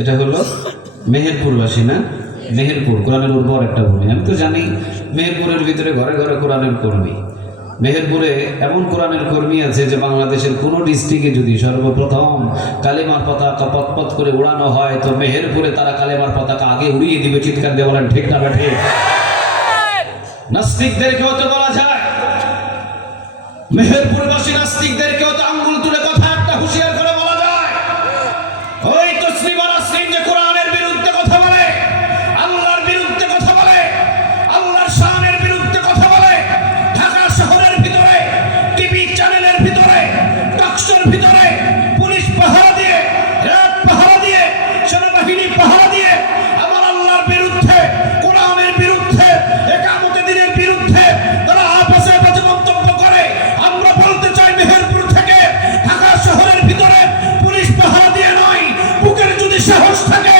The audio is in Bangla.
এটা হলো মেহেরপুরবাসী না? মেহেরপুর কোরআনের উর্বর একটা ভূমি। আমি তো জানি মেহেরপুরের ভিতরে ঘরে ঘরে কোরআনের কর্মী। মেহেরপুরে এমন কোরআনের কর্মী আছে যে বাংলাদেশের কোনো ডিস্ট্রিক্টে যদি সর্বপ্রথম কালেমার পতাকা পথ করে উড়ানো হয় তো মেহেরপুরে তারা কালেমার পতাকা আগে উড়িয়ে দিবে। চিৎকার দিয়ে বলেন ঠিক না বেঠে? নাস্তিকদেরকেও তো বলা যায়, মেহেরপুরবাসী নাস্তিকদেরকেও তো আঙ্গুল তুলে কথা একটা হুঁশিয়ার করে বলা যায়। ওই তসলিম আর আসলিম যে কোরআনের বিরুদ্ধে কথা বলে, আল্লাহর বিরুদ্ধে কথা বলে, আল্লাহর শানের বিরুদ্ধে কথা বলে, ঢাকা শহরের ভিতরে টিভি চ্যানেলের ভিতরে টকশোর ভিতরে পুলিশ পাহারা দিয়ে, র্যাব পাহারা দিয়ে, সেনাবাহিনী পাহারা দিয়ে আমার আল্লাহর বিরুদ্ধে, কোরআনের বিরুদ্ধে, একামতে দিনের বিরুদ্ধে তারা আপসে বাজে মন্তব্য করে। আমরা বলতে চাই মেহেরপুর থেকে ঢাকা শহরের ভিতরে পুলিশ পাহারা দিয়ে নয়, বুকের যদি সাহস থাকে